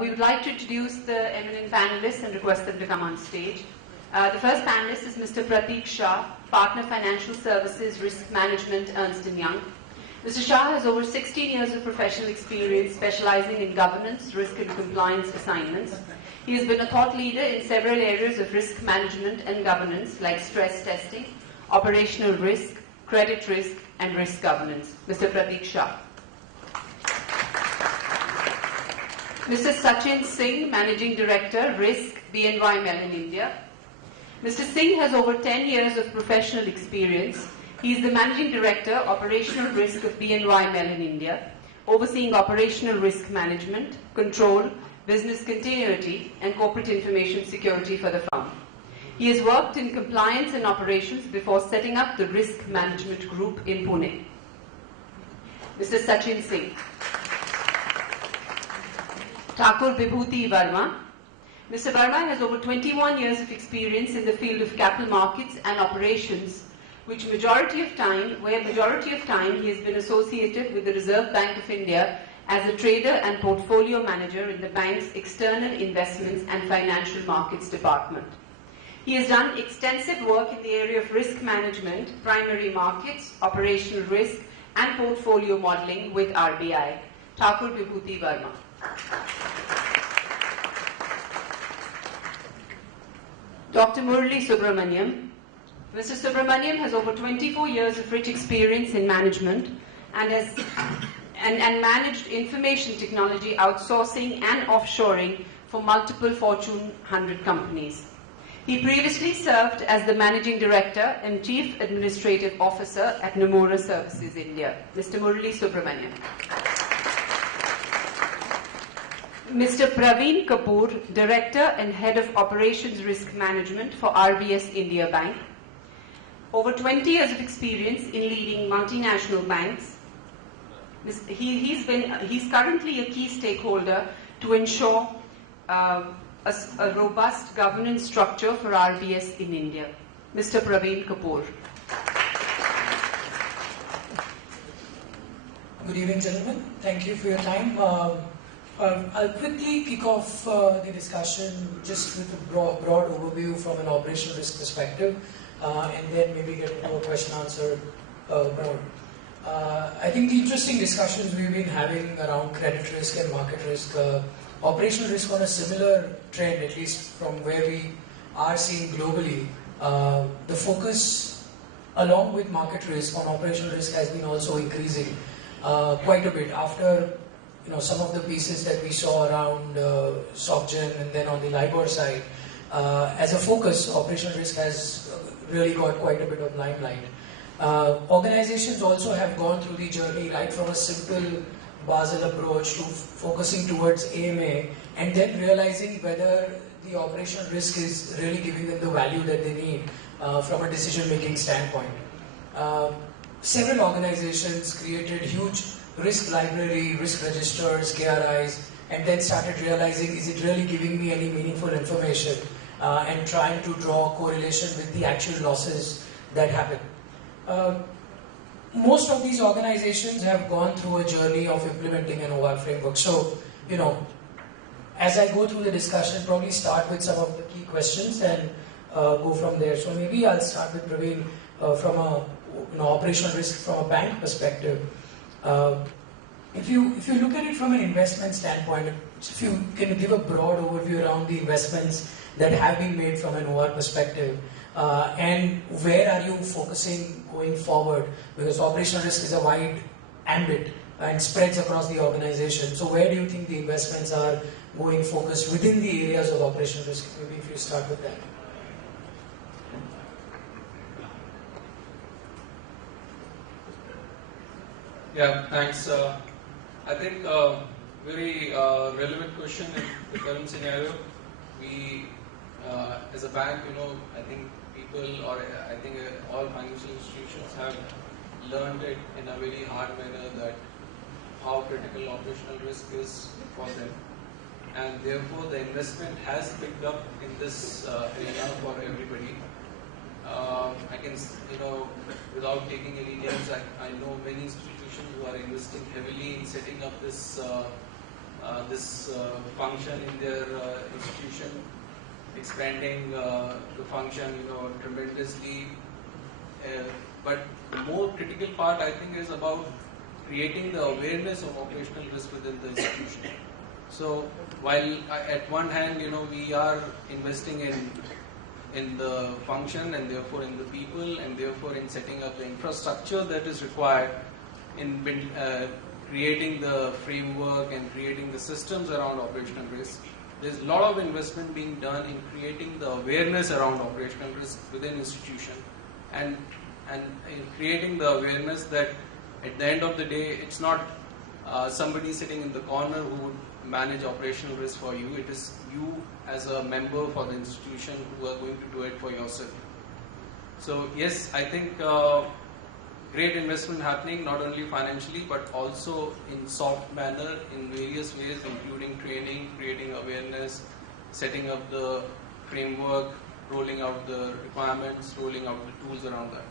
We would like to introduce the eminent panelists and request them to come on stage. The first panelist is Mr. Pratik Shah, Partner Financial Services Risk Management, Ernst & Young. Mr. Shah has over 16 years of professional experience specializing in governance, risk and compliance assignments. He has been a thought leader in several areas of risk management and governance like stress testing, operational risk, credit risk and risk governance. Mr. Pratik Shah. Mr. Sachin Singh, Managing Director, Risk, BNY Mellon, India. Mr. Singh has over 10 years of professional experience. He is the Managing Director, Operational Risk of BNY Mellon, India, overseeing operational risk management, control, business continuity, and corporate information security for the firm. He has worked in compliance and operations before setting up the Risk Management Group in Pune. Mr. Sachin Singh. Thakur Bibhuti Verma. Mr. Verma has over 21 years of experience in the field of capital markets and operations, where majority of time he has been associated with the Reserve Bank of India as a trader and portfolio manager in the bank's external investments and financial markets department. He has done extensive work in the area of risk management, primary markets, operational risk, and portfolio modeling with RBI. Thakur Bibhuti Verma. Dr. Murali Subrahmanyam. Mr. Subrahmanyam has over 24 years of rich experience in management and managed information technology outsourcing and offshoring for multiple Fortune 100 companies. He previously served as the Managing Director and Chief Administrative Officer at Nomura Services India. Mr. Murali Subrahmanyam. Mr. Praveen Kapoor, Director and Head of Operations Risk Management for RBS India Bank. Over 20 years of experience in leading multinational banks. He's currently a key stakeholder to ensure a robust governance structure for RBS in India. Mr. Praveen Kapoor. Good evening, gentlemen. Thank you for your time. I'll quickly kick off the discussion just with a broad overview from an operational risk perspective, and then maybe get into a question-answer mode. I think the interesting discussions we've been having around credit risk and market risk, operational risk on a similar trend, at least from where we are seeing globally, the focus along with market risk on operational risk has been also increasing quite a bit after some of the pieces that we saw around SocGen and then on the LIBOR side. As a focus, operational risk has really got quite a bit of limelight. Organizations also have gone through the journey right from a simple Basel approach to focusing towards AMA and then realizing whether the operational risk is really giving them the value that they need from a decision-making standpoint. Several organizations created huge risk library, risk registers, KRIs, and then started realizing, is it really giving me any meaningful information, and trying to draw a correlation with the actual losses that happen. Most of these organizations have gone through a journey of implementing an OR framework. So, as I go through the discussion, probably start with some of the key questions and go from there. So maybe I'll start with Praveen from a operational risk from a bank perspective. If you look at it from an investment standpoint, if you can give a broad overview around the investments that have been made from an OR perspective, and where are you focusing going forward? Because operational risk is a wide ambit and spreads across the organization. So where do you think the investments are going focused within the areas of operational risk? Maybe if you start with that. Yeah, thanks. I think very relevant question in the current scenario. We, as a bank, I think all financial institutions have learned it in a very hard manner that how critical operational risk is for them, and therefore the investment has picked up in this arena for everybody. I can, without taking any names, I know many institutions who are investing heavily in setting up this this function in their institution, expanding the function, tremendously. But the more critical part, I think, is about creating the awareness of operational risk within the institution. So while at one hand, we are investing in the function and therefore in the people and therefore in setting up the infrastructure that is required in creating the framework and creating the systems around operational risk. There's a lot of investment being done in creating the awareness around operational risk within institution and in creating the awareness that at the end of the day, it's not somebody sitting in the corner who would manage operational risk for you. It is you as a member for the institution who are going to do it for yourself. So yes, I think great investment happening, not only financially but also in soft manner in various ways, including training, creating awareness, setting up the framework, rolling out the requirements, rolling out the tools around that.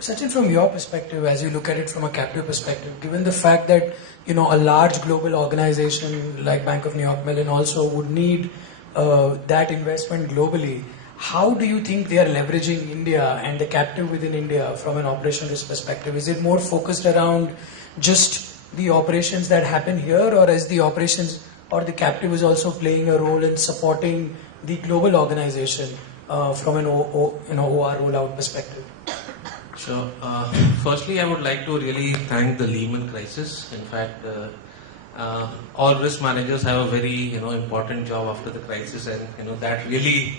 Sachin, from your perspective, as you look at it from a captive perspective, given the fact that a large global organization like Bank of New York Mellon also would need that investment globally, how do you think they are leveraging India and the captive within India from an operational risk perspective? Is it more focused around just the operations that happen here, or is the operations or the captive is also playing a role in supporting the global organization from an OR rollout perspective? Sure. Firstly, I would like to really thank the Lehman crisis. In fact, all risk managers have a very important job after the crisis, and that really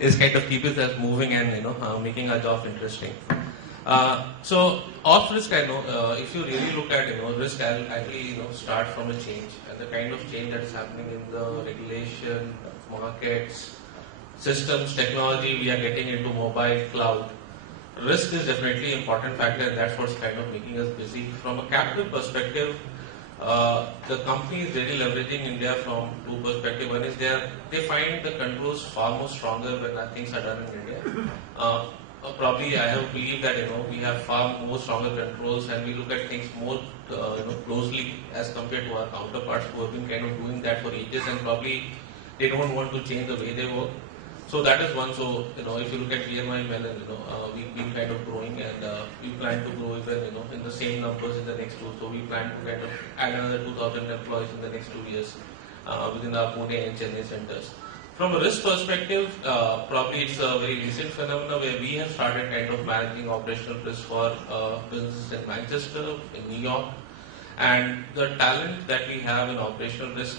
is kind of keeping us moving and making our job interesting. So off risk, I know if you really look at risk, I'll actually start from a change and the kind of change that is happening in the regulation, markets, systems, technology. We are getting into mobile, cloud. Risk is definitely an important factor, and that's what's kind of making us busy. From a capital perspective, the company is really leveraging India from two perspectives. One is they find the controls far more stronger when things are done in India. Probably I have believed that we have far more stronger controls, and we look at things more closely as compared to our counterparts who have been kind of doing that for ages, and probably they don't want to change the way they work. So that is one. So if you look at Verma and Mellon, we've been kind of growing, and we plan to grow even in the same numbers in the next 2. So we plan to kind of add another 2,000 employees in the next 2 years within our Pune and Chennai centers. From a risk perspective, probably it's a very recent phenomenon where we have started kind of managing operational risk for businesses in Manchester, in New York, and the talent that we have in operational risk,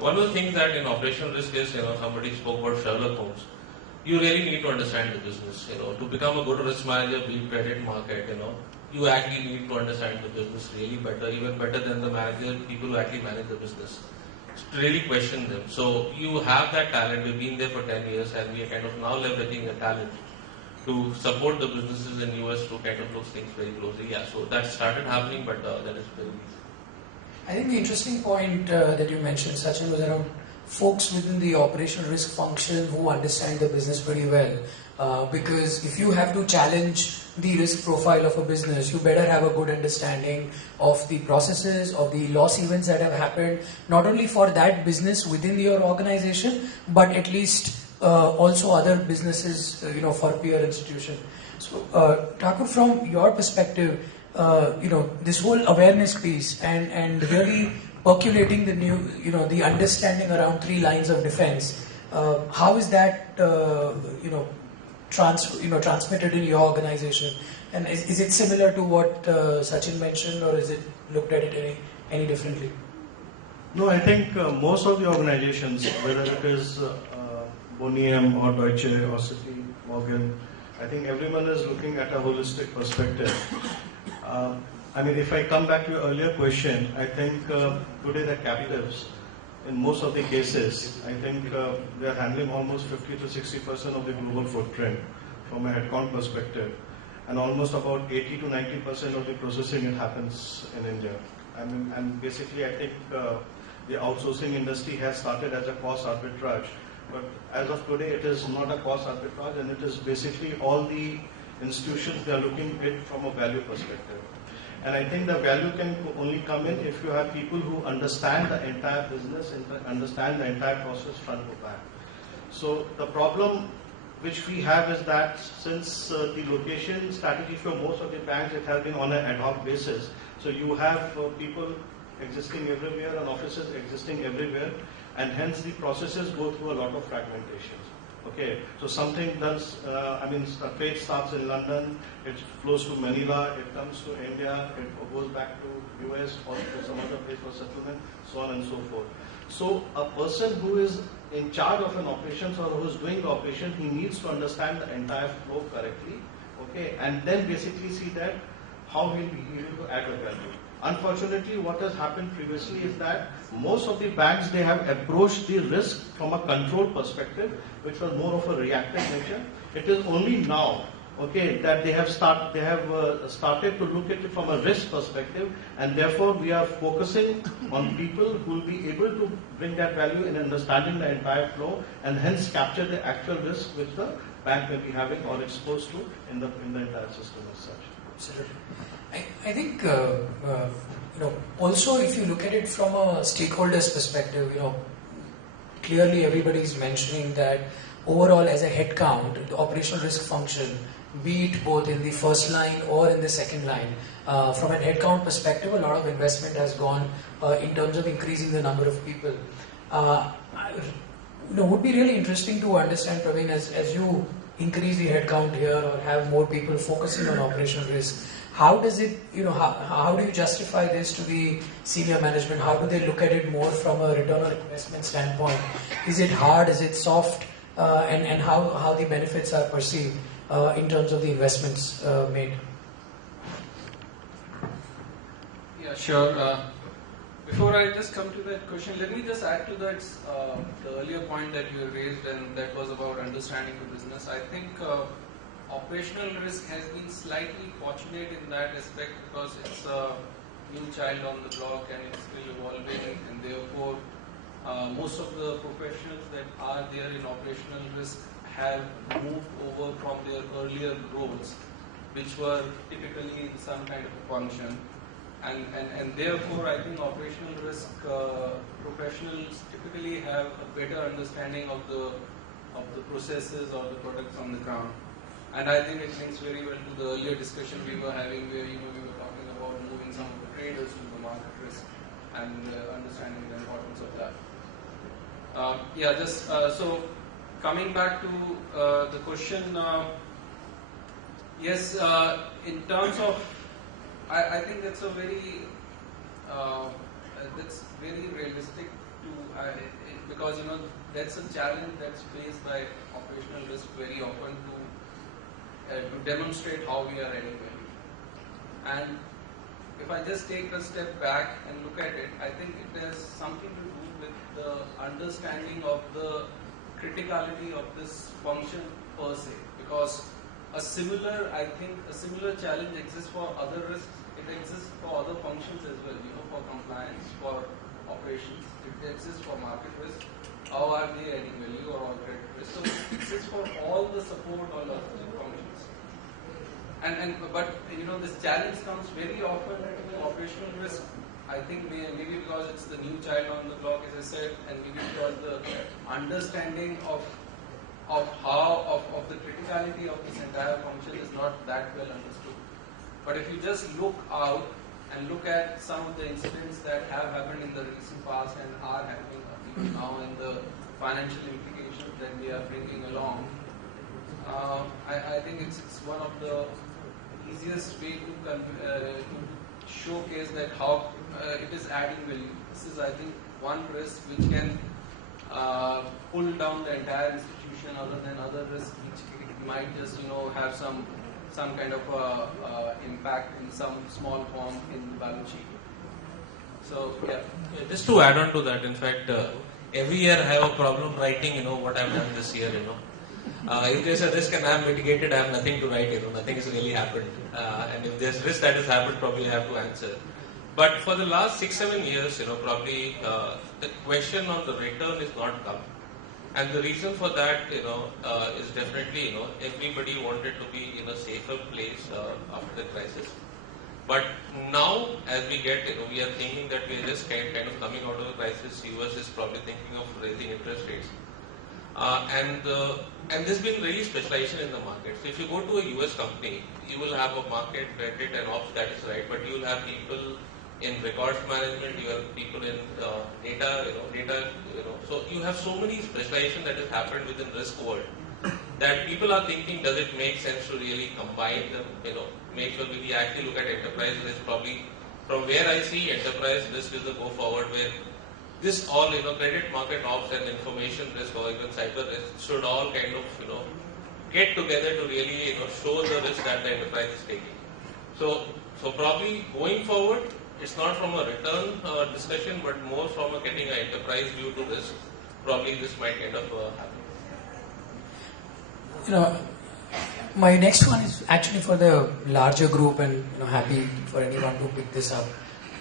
one of the things that in operational risk is, somebody spoke about Sherlock Holmes. You really need to understand the business. To become a good risk manager, be it credit market, you actually need to understand the business really better, even better than the manager, people who actually manage the business. To really question them. So you have that talent. We've been there for 10 years, and we are kind of now leveraging the talent to support the businesses in US to kind of look things very closely. Yeah, so that started happening, but that is very easy. I think the interesting point that you mentioned, Sachin, was around folks within the operational risk function who understand the business pretty well. Because if you have to challenge the risk profile of a business, you better have a good understanding of the processes, of the loss events that have happened, not only for that business within your organization, but at least also other businesses, for peer institution. So, Thakur, from your perspective, this whole awareness piece and really percolating the new, the understanding around 3 lines of defense. How is that, transmitted in your organization? And is it similar to what Sachin mentioned, or is it looked at it any differently? No, I think most of the organizations, whether it is Boniam or Deutsche or Citi, Morgan, I think everyone is looking at a holistic perspective. If I come back to your earlier question, I think today the captives, in most of the cases, I think they are handling almost 50 to 60% of the global footprint from a headcount perspective, and almost about 80 to 90% of the processing it happens in India. And basically, I think the outsourcing industry has started as a cost arbitrage, but as of today, it is not a cost arbitrage, and it is basically all the institutions, they are looking at it from a value perspective. And I think the value can only come in if you have people who understand the entire business and understand the entire process front to back. So the problem which we have is that since the location strategy for most of the banks, it has been on an ad hoc basis. So you have people existing everywhere and offices existing everywhere, and hence the processes go through a lot of fragmentation. Okay, so something does, a trade starts in London, it flows to Manila, it comes to India, it goes back to US or to some other place for settlement, so on and so forth. So a person who is in charge of an operations or who is doing the operation, he needs to understand the entire flow correctly, okay, and then basically see that how he will be able to add a value. Unfortunately, what has happened previously is that most of the banks, they have approached the risk from a control perspective, which was more of a reactive nature. It is only now, okay, that they have started to look at it from a risk perspective, and therefore we are focusing on people who will be able to bring that value in understanding the entire flow, and hence capture the actual risk which the bank may be having or exposed to in the entire system as such. Absolutely. I think also if you look at it from a stakeholders perspective, clearly everybody is mentioning that overall as a headcount, the operational risk function, be it both in the first line or in the second line, from an headcount perspective, a lot of investment has gone in terms of increasing the number of people. Would be really interesting to understand, Praveen, as you increase the headcount here or have more people focusing on operational risk, how does it, how do you justify this to the senior management? How do they look at it more from a return on investment standpoint? Is it hard? Is it soft? And how the benefits are perceived in terms of the investments made? Yeah, sure. Before I just come to that question, let me just add to that the earlier point that you raised, and that was about understanding the business. I think operational risk has been slightly fortunate in that aspect because it's a new child on the block and it's still evolving, and therefore most of the professionals that are there in operational risk have moved over from their earlier roles, which were typically in some kind of a function. And therefore, I think operational risk professionals typically have a better understanding of the processes or the products on the ground. And I think it links very well to the earlier discussion we were having, where we were talking about moving some of the traders to the market risk and understanding the importance of that. So coming back to the question, yes, in terms of, I think that's a very realistic to because that's a challenge that's faced by operational risk very often to demonstrate how we are adding value. And if I just take a step back and look at it, I think it has something to do with the understanding of the criticality of this function per se, because a similar challenge exists for other risks. It exists for other functions as well, for compliance, for operations. It exists for market risk. How are they adding value or credit risk? So it exists for all the support or logistic functions. But this challenge comes very often in operational risk. I think maybe because it's the new child on the block, as I said, and maybe because the understanding of the criticality of this entire function is not that well understood. But if you just look out and look at some of the incidents that have happened in the recent past and are happening even now, and the financial implications that we are bringing along, I think it's one of the easiest way to showcase that how it is adding value. This is, I think, one risk which can pull down the entire institution, other than other risks which might just have some kind of impact in some small form in the balance sheet. So yeah. Just to add on to that, in fact, every year I have a problem writing, what I've done this year, If there's a risk and I'm mitigated, I have nothing to write, nothing has really happened. And if there's risk that has happened, probably I have to answer. But for the last 6-7 years, probably the question on the return is not come. And the reason for that, is definitely, everybody wanted to be in a safer place after the crisis. But now, as we get, we are thinking that we are just kind of coming out of the crisis. US is probably thinking of raising interest rates, and there's been really specialization in the market. So if you go to a US company, you will have a market, credit, and ops. That is right, but you will have people in records management. You have people in data. So you have so many specialization that has happened within risk world that people are thinking, does it make sense to really combine them? Make sure we actually look at enterprise risk. Probably from where I see enterprise risk is the go forward, where this all credit, market ops, and information risk, or even cyber risk should all kind of get together to really show the risk that the enterprise is taking. So probably going forward, it's not from a return discussion, but more from a getting an enterprise view to this. Probably this might kind of happen. My next one is actually for the larger group, and happy for anyone to pick this up.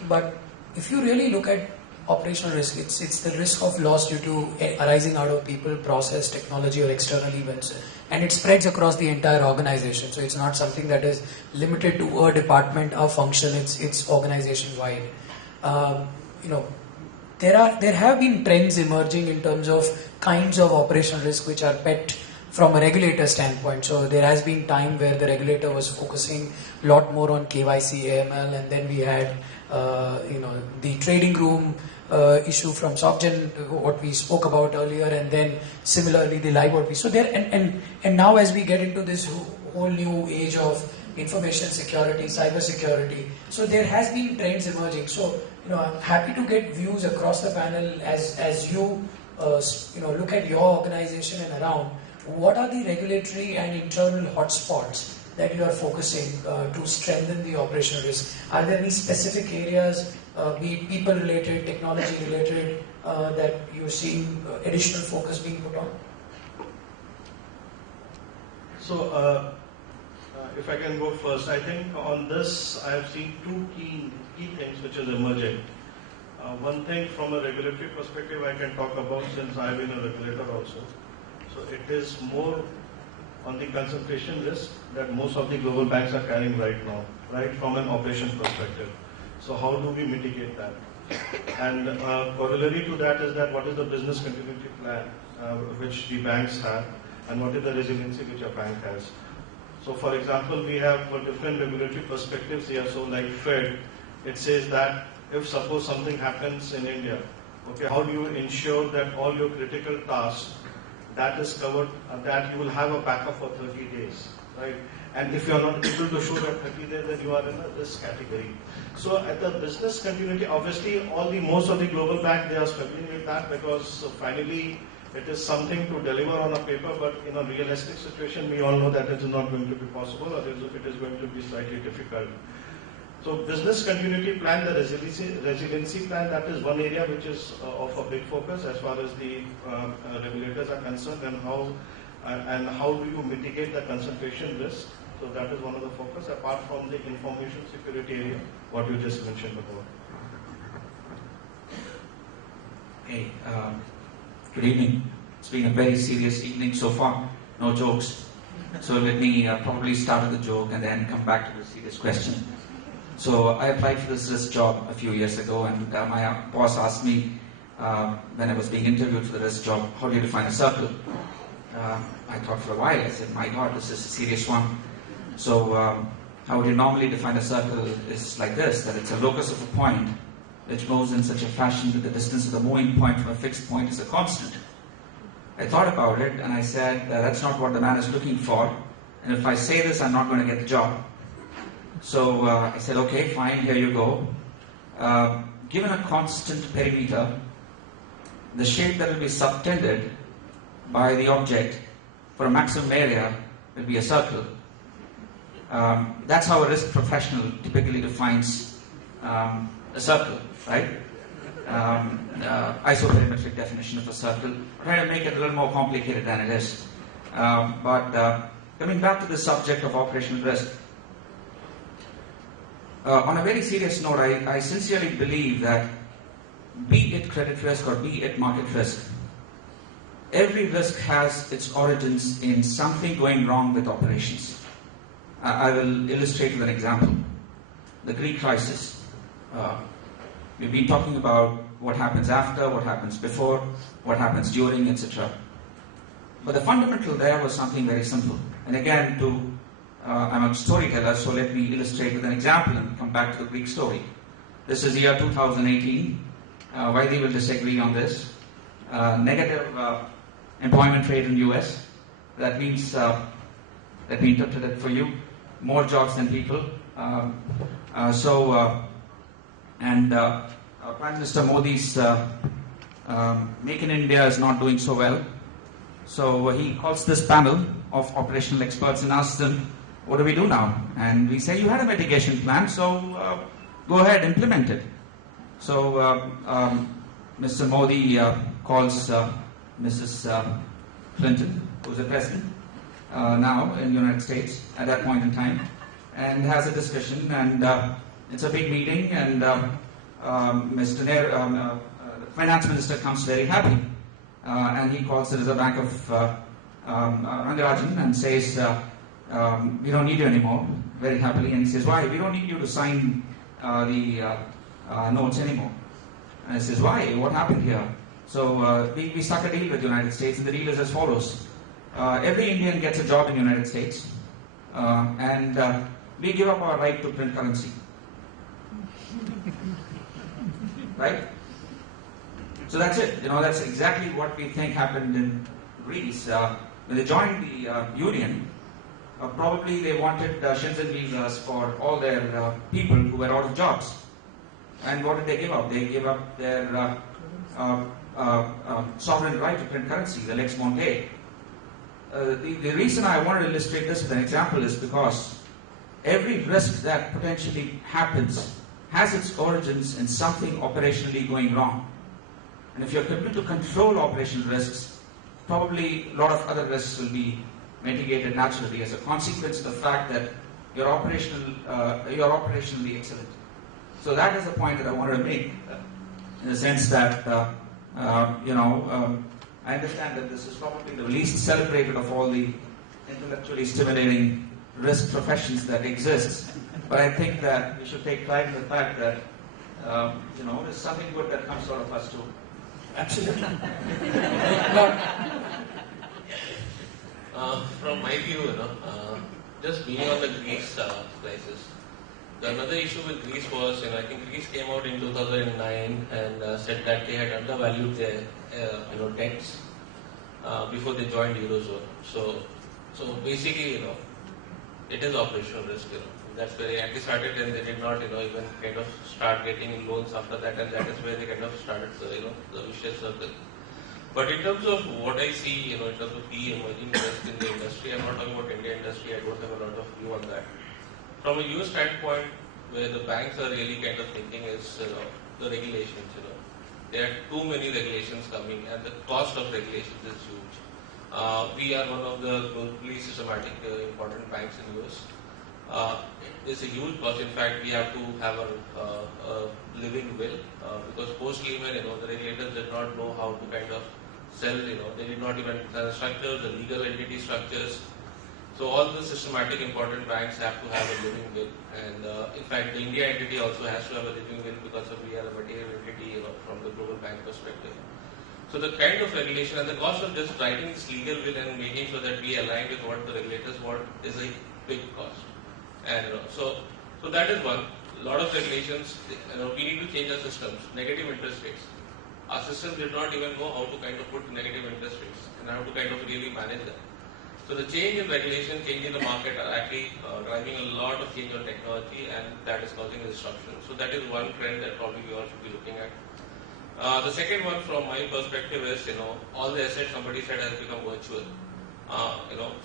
But if you really look at operational risk, it's the risk of loss due to arising out of people, process, technology, or external events, and it spreads across the entire organization. So it's not something that is limited to a department, a function. It's organization wide. There have been trends emerging in terms of kinds of operational risk which are pet from a regulator standpoint. So there has been time where the regulator was focusing a lot more on KYC, AML, and then we had the trading room issue from SocGen, what we spoke about earlier, and then similarly the LIBOR piece. So there and now as we get into this whole new age of information security, cyber security, so there has been trends emerging. So I'm happy to get views across the panel as you look at your organization and around. What are the regulatory and internal hotspots that you are focusing to strengthen the operational risk? Are there any specific areas, be it people related, technology related, that you're seeing additional focus being put on? So, if I can go first, I think on this I have seen two key things which is emerging. One thing from a regulatory perspective I can talk about, since I have been a regulator also. So it is more on the concentration risk that most of the global banks are carrying right now, right, from an operations perspective. So how do we mitigate that? And corollary to that is that what is the business continuity plan which the banks have, and what is the resiliency which a bank has. So for example, we have different regulatory perspectives here. So like Fed, it says that if suppose something happens in India, okay, how do you ensure that all your critical tasks that is covered, that you will have a backup for 30 days, right? And if you are not able to show that 30 days, then you are in a risk category. So at the business continuity, obviously most of the global banks, they are struggling with that, because finally it is something to deliver on a paper, but in a realistic situation, we all know that it is not going to be possible, or it is going to be slightly difficult. So business continuity plan, the resiliency plan, that is one area which is of a big focus as far as the regulators are concerned, and how do you mitigate the concentration risk. So that is one of the focus, apart from the information security area, what you just mentioned about. Hey, good evening. It's been a very serious evening so far, no jokes. So let me probably start with a joke and then come back to the serious question. So I applied for this risk job a few years ago, and my boss asked me when I was being interviewed for the risk job, how do you define a circle? I thought for a while, I said, my God, this is a serious one. So how would you normally define a circle is like this, that it's a locus of a point which moves in such a fashion that the distance of the moving point from a fixed point is a constant. I thought about it and I said, that's not what the man is looking for, and if I say this, I'm not going to get the job. So I said, okay, fine, here you go. Given a constant perimeter, the shape that will be subtended by the object for a maximum area will be a circle. That's how a risk professional typically defines a circle, right? Isoperimetric definition of a circle. I'm trying to make it a little more complicated than it is. But coming back to the subject of operational risk, on a very serious note, I sincerely believe that be it credit risk or be it market risk, every risk has its origins in something going wrong with operations. I will illustrate with an example. the Greek crisis. We've been talking about what happens after, what happens before, what happens during, etc. But the fundamental there was something very simple. And again, I'm a storyteller, so let me illustrate with an example and come back to the Greek story. This is year 2018. Widely will disagree on this. Negative employment rate in US. That means, let me interpret it for you, more jobs than people. Prime Minister Modi's Make in India is not doing so well. So he calls this panel of operational experts and asks them, what do we do now? And we say, you had a mitigation plan, so go ahead, implement it. So Mr. Modi calls Mrs. Clinton, who's the president now in the United States at that point in time, and has a discussion, and it's a big meeting, and the finance minister comes very happy, and he calls the Reserve Bank of Rangarajan and says, we don't need you anymore, very happily, and he says, why? We don't need you to sign the notes anymore. And he says, why? What happened here? So we struck a deal with the United States, and the deal is as follows. Every Indian gets a job in the United States, and we give up our right to print currency. Right? So that's it. That's exactly what we think happened in Greece. When they joined the union, probably they wanted shins and visas for all their people who were out of jobs. And what did they give up? They gave up their sovereign right to print currency, the lex monetae. The reason I wanted to illustrate this with an example is because every risk that potentially happens has its origins in something operationally going wrong. And if you're able to control operational risks, probably a lot of other risks will be mitigated naturally as a consequence of the fact that you're operationally excellent. So that is the point that I wanted to make, in the sense that I understand that this is probably the least celebrated of all the intellectually stimulating risk professions that exist. But I think that we should take pride in the fact that there's something good that comes out of us too. Absolutely. From my view, just being on the Greece crisis, another issue with Greece was, I think Greece came out in 2009 and said that they had undervalued their, debts before they joined Eurozone. So basically, it is operational risk. That's where they actually started, and they did not, even kind of start getting loans after that, and that is where they kind of started the vicious circle. But in terms of what I see, in terms of key emerging risk in the industry, I'm not talking about Indian industry. I don't have a lot of view on that. From a US standpoint, where the banks are really kind of thinking is, the regulations. There are too many regulations coming, and the cost of regulations is huge. We are one of the globally systematic important banks in US. It's a huge cost. In fact, we have to have a living will because post-Lehman, the regulators did not know how to kind of sell. They did not even structure the legal entity structures. So all the systematic important banks have to have a living will, and in fact, the India entity also has to have a living will because we are a material entity, from the global bank perspective. So the kind of regulation and the cost of just writing this legal will and making sure that we align with what the regulators want is a big cost. And so that is one. A lot of regulations. We need to change our systems. Negative interest rates. Our systems did not even know how to kind of put negative interest rates and how to kind of really manage them. So the change in regulation, change in the market are actually driving a lot of change on technology, and that is causing disruption. So that is one trend that probably we all should be looking at. The second one, from my perspective, is all the assets somebody said has become virtual.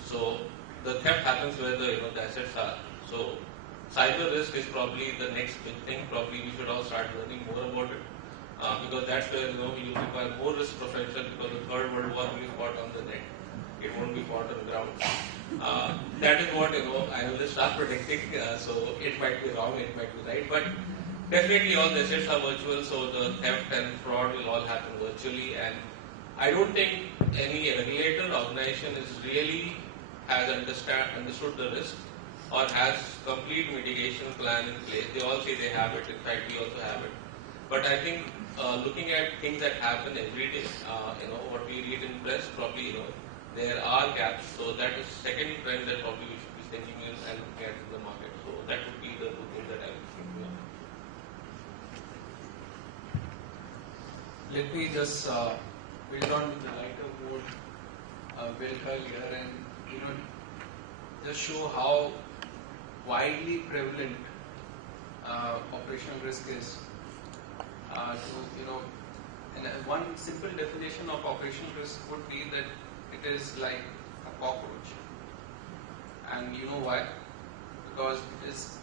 So the theft happens where the assets are. So cyber risk is probably the next big thing. Probably we should all start learning more about it because that's where we require more risk professionals, because the third world war will be fought on the net. It won't be fought on the ground. That is what analysts are predicting. So it might be wrong, it might be right, but definitely all the assets are virtual. So the theft and fraud will all happen virtually, and I don't think any regulator or organization is really has understood the risk or has complete mitigation plan in place. They all say they have it. In fact, we also have it. But I think looking at things that happen every day, what we read in press, probably there are gaps. So that is second trend that probably we should be thinking in and looking at in the market. So that would be the two things that I would think of. Let me just build on with the lighter mood Belka here and just show how widely prevalent operational risk is. And one simple definition of operational risk would be that it is like a cockroach. And you know why? Because it is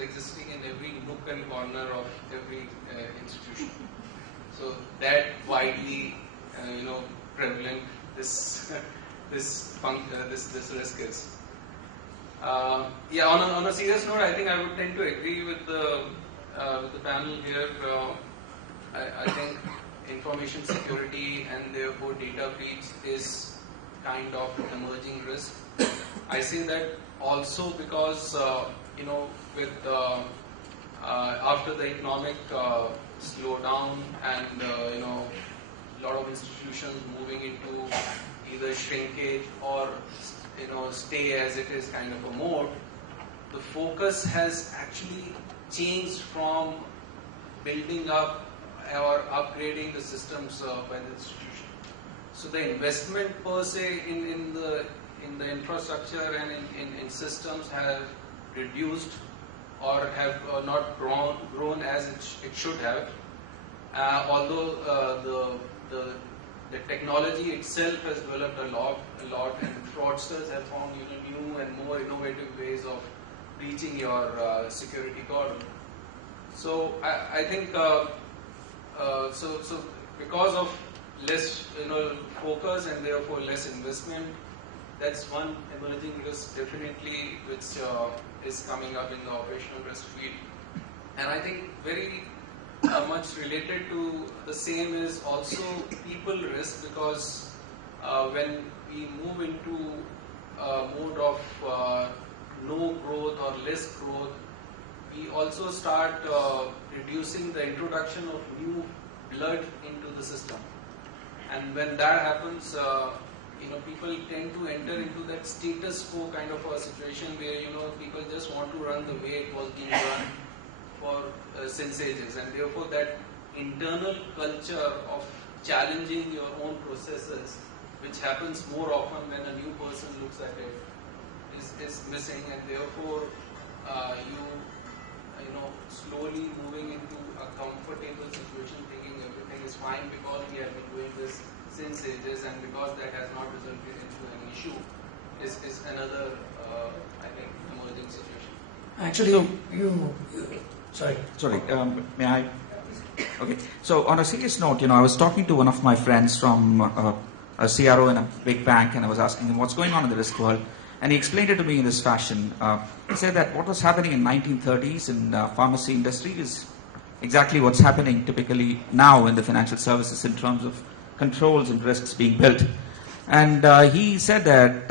existing in every nook and corner of every institution. So that widely, prevalent this risk is. On a serious note, I think I would tend to agree with the panel here. I think information security and therefore data breach is kind of emerging risk. I say that also because with after the economic slowdown and a lot of institutions moving into either shrinkage or stay as it is kind of a mode, the focus has actually changed from building up or upgrading the systems by the institution. So the investment per se in the infrastructure and in systems have reduced or have not grown as it should have. Although the technology itself has developed a lot, and fraudsters have found new and more innovative ways of breaching your security cordon. So I think so because of less focus and therefore less investment, that's one emerging risk definitely which is coming up in the operational risk field. And I think very much related to the same is also people risk, because when we move into a mode of no growth or less growth, we also start reducing the introduction of new blood into the system. And when that happens, people tend to enter into that status quo kind of a situation where people just want to run the way it was being run for since ages, and therefore that internal culture of challenging your own processes, which happens more often when a new person looks at it, is missing, and therefore slowly moving into a comfortable situation, thinking everything is fine because we have been doing this since ages, and because that has not resulted into an issue is another I think emerging situation. Actually, Sorry, may I? Okay. So on a serious note, I was talking to one of my friends from a CRO in a big bank, and I was asking him what's going on in the risk world, and he explained it to me in this fashion. He said that what was happening in 1930s in the pharmacy industry is exactly what's happening typically now in the financial services in terms of controls and risks being built. And he said that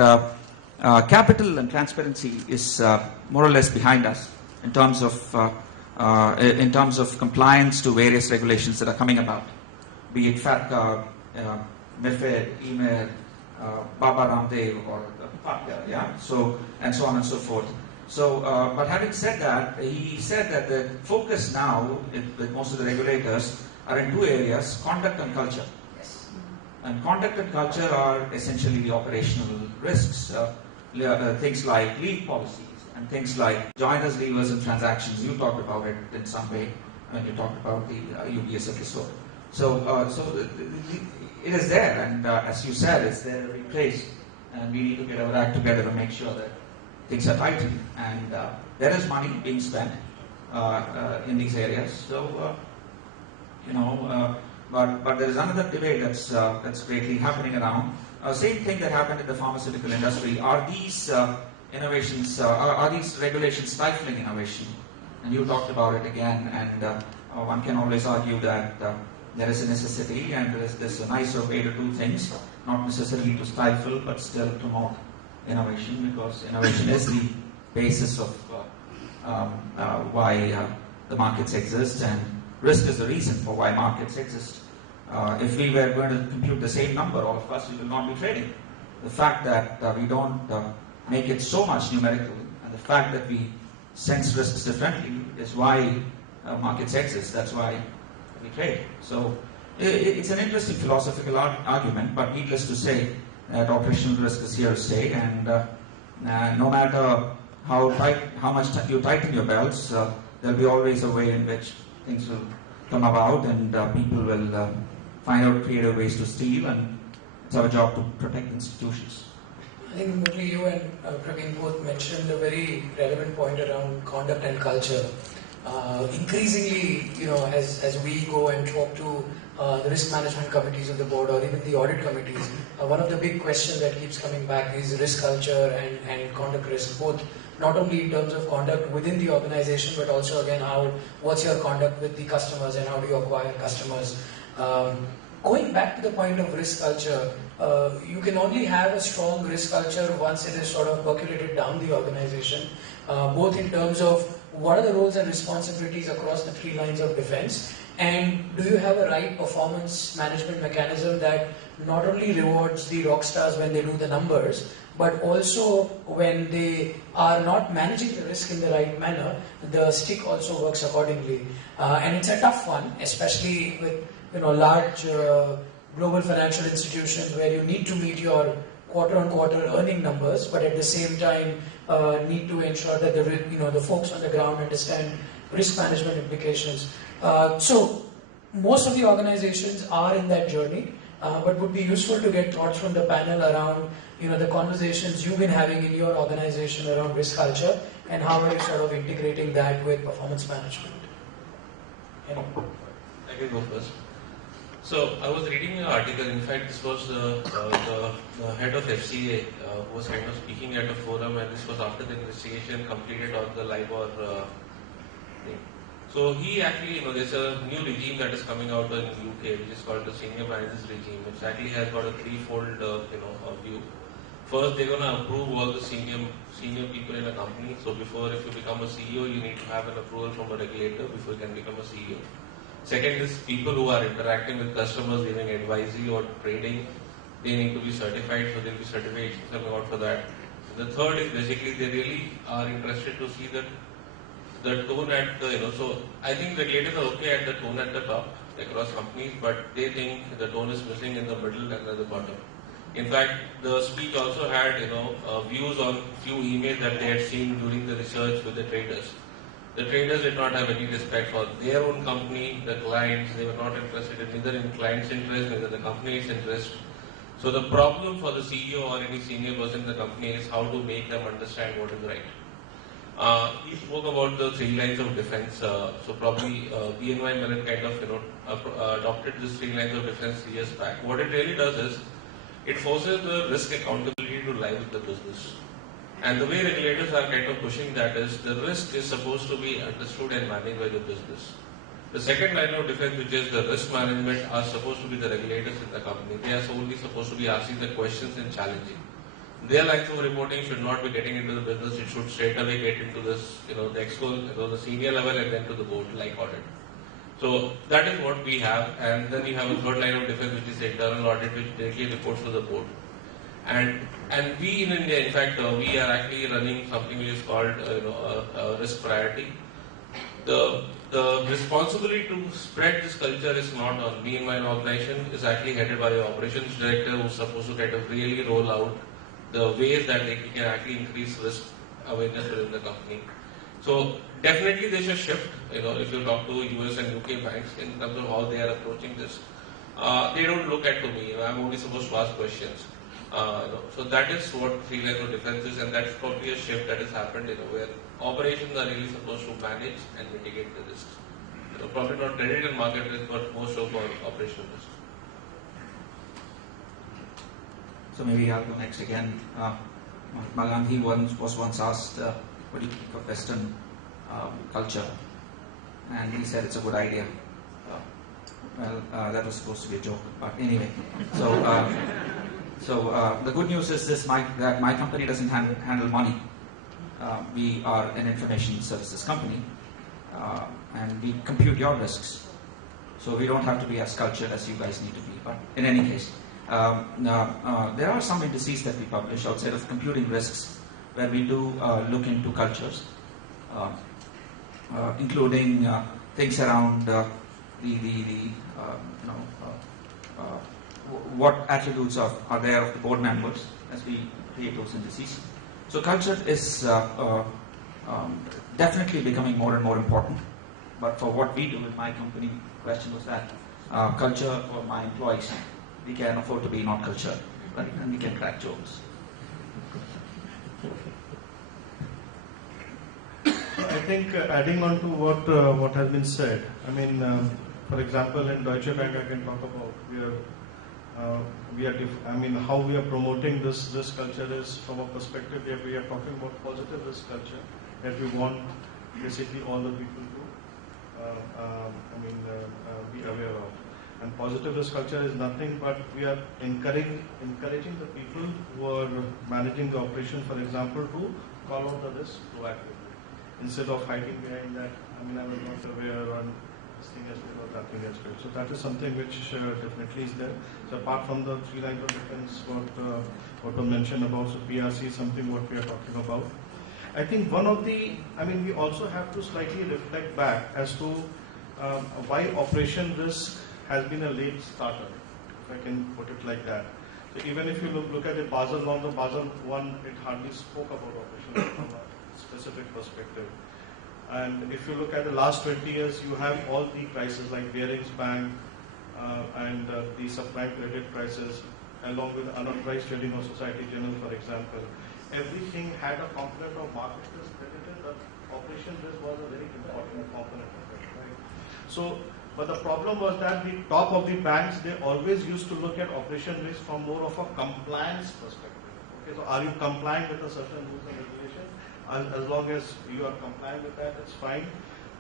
capital and transparency is more or less behind us in terms of compliance to various regulations that are coming about, be it FATCA, MiFID, EMIR, Baba Ramdev, or FATCA, so and so on and so forth. So, but having said that, he said that the focus now with most of the regulators are in two areas: conduct and culture. And conduct and culture are essentially the operational risks, things like leave policies and things like joiners, leavers, and transactions. You talked about it in some way when you talked about the UBS episode. So, it is there, and as you said, it's there every place, and we need to get our act together to make sure that things are tightened, and there is money being spent in these areas. So, but there is another debate that's greatly happening around. Same thing that happened in the pharmaceutical industry. Are these innovations, are these regulations stifling innovation? And you talked about it again, and one can always argue that there is a necessity, and there's a nicer way to do things, not necessarily to stifle, but still promote innovation, because innovation is the basis of why the markets exist, and risk is the reason for why markets exist. If we were going to compute the same number, all of us, we will not be trading. The fact that we don't make it so much numerical, and the fact that we sense risks differently is why markets exist. That's why we trade. So it's an interesting philosophical argument, but needless to say that operational risk is here to stay, and no matter how much you tighten your belts, there'll be always a way in which things will come about, and people will find out creative ways to steal, and it's our job to protect institutions. I think Murali, you and Praveen both mentioned a very relevant point around conduct and culture. Increasingly, as we go and talk to the risk management committees of the board or even the audit committees, one of the big questions that keeps coming back is risk culture and conduct risk, both not only in terms of conduct within the organization, but also again what's your conduct with the customers and how do you acquire customers. Going back to the point of risk culture, you can only have a strong risk culture once it is sort of percolated down the organization, both in terms of what are the roles and responsibilities across the 3 lines of defense, and do you have a right performance management mechanism that not only rewards the rock stars when they do the numbers, but also when they are not managing the risk in the right manner, the stick also works accordingly. And it's a tough one, especially with large global financial institutions where you need to meet your quarter-on-quarter earning numbers, but at the same time need to ensure that the folks on the ground understand risk management implications. So most of the organizations are in that journey, but would be useful to get thoughts from the panel around the conversations you've been having in your organization around risk culture, and how are you sort of integrating that with performance management. I can go first. So I was reading an article. In fact, this was the head of FCA who was kind of speaking at a forum, and this was after the investigation completed on the LIBOR thing. So he actually, there's a new regime that is coming out in UK, which is called the senior managers regime, which actually has got a threefold, view. First, they're going to approve all the senior people in a company. So before, if you become a CEO, you need to have an approval from a regulator before you can become a CEO. Second is people who are interacting with customers, giving advisory or trading, they need to be certified, so there will be certifications coming out for that. The third is basically they really are interested to see that the tone at the, so I think regulators are okay at the tone at the top across companies, but they think the tone is missing in the middle and at the bottom. In fact, the speech also had, views on few emails that they had seen during the research with the traders. The traders did not have any respect for their own company, the clients. They were not interested in neither in client's interest, neither the company's interest. So the problem for the CEO or any senior person in the company is how to make them understand what is right. He spoke about the 3 lines of defense. So probably BNY Mellon kind of adopted this 3 lines of defense years back. What it really does is it forces the risk accountability to lie with the business. And the way regulators are kind of pushing that is the risk is supposed to be understood and managed by the business. The second line of defense, which is the risk management, are supposed to be the regulators in the company. They are solely supposed to be asking the questions and challenging. Their lines of reporting should not be getting into the business. It should straight away get into this, the exco, the senior level, and then to the board, like audit. So that is what we have. And then we have a third line of defense, which is the internal audit, which directly reports to the board. And we in India, in fact, we are actually running something which is called risk priority. The responsibility to spread this culture is not on me in my organization. It's actually headed by the operations director, who's supposed to kind of really roll out the ways that they can actually increase risk awareness within the company. So definitely there's a shift. If you talk to US and UK banks in terms of how they are approaching this, they don't look at to me. I'm only supposed to ask questions. So that is what 3 lines of defense is, and that's probably a shift that has happened, where operations are really supposed to manage and mitigate the risks. Probably not credit and market risk, but most of our operational risk. So maybe I'll go next again. Mahatma Gandhi was once asked, what do you think of Western culture? And he said it's a good idea. That was supposed to be a joke, but anyway. So the good news is that my company doesn't handle money. we are an information services company, and we compute your risks. So we don't have to be as cultured as you guys need to be. But in any case, there are some indices that we publish outside of computing risks, where we do look into cultures, including things around what attributes are there of the board members as we create those indices. So culture is definitely becoming more and more important. But for what we do in my company, the question was that culture for my employees, we can afford to be not cultured, right? And we can crack jokes. I think adding on to what has been said, I mean, for example, in Deutsche Bank, I can talk about how we are promoting this culture is from a perspective that we are talking about positive risk culture that we want basically all the people to be aware of. And positive risk culture is nothing but we are encouraging the people who are managing the operation, for example, to call out the risk proactively instead of hiding behind that. I was not aware on this thing has been or that thing has been. So that is something which definitely is there. So apart from the 3 lines of defense, what was mentioned about, so PRC is something what we are talking about. I think we also have to slightly reflect back as to why operation risk has been a late starter, if I can put it like that. So even if you look at the Basel I, the Basel I, it hardly spoke about operation risk from a specific perspective. And if you look at the last 20 years, you have all the crises like Bearings Bank and the subprime credit crisis, along with unauthorized trading of Society General, for example. Everything had a component of market risk credited, but operation risk was a very important component of it, right? So, but the problem was that the top of the banks, they always used to look at operation risk from more of a compliance perspective. Okay, so are you complying with a certain rules and regulations? As long as you are complying with that, it's fine.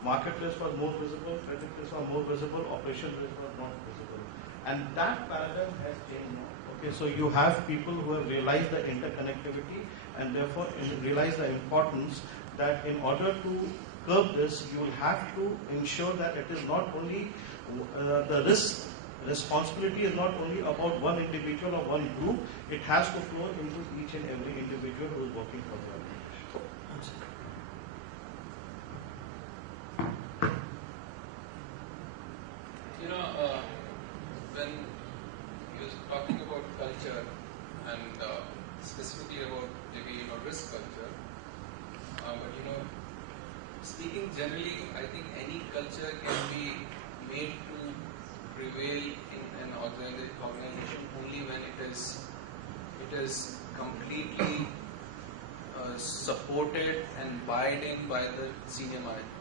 Market risk was more visible, credit risk was more visible, operation risk was not visible. And that paradigm has changed now. Okay, so you have people who have realized the interconnectivity and therefore realize the importance that in order to curb this, you will have to ensure that it is not only the responsibility is not only about one individual or one group, it has to flow into each and every individual who is working for the organization. When you're talking about culture and specifically about maybe risk culture, but speaking generally, I think any culture can be made to prevail in an organization only when it is completely supported and buy-in by the senior management.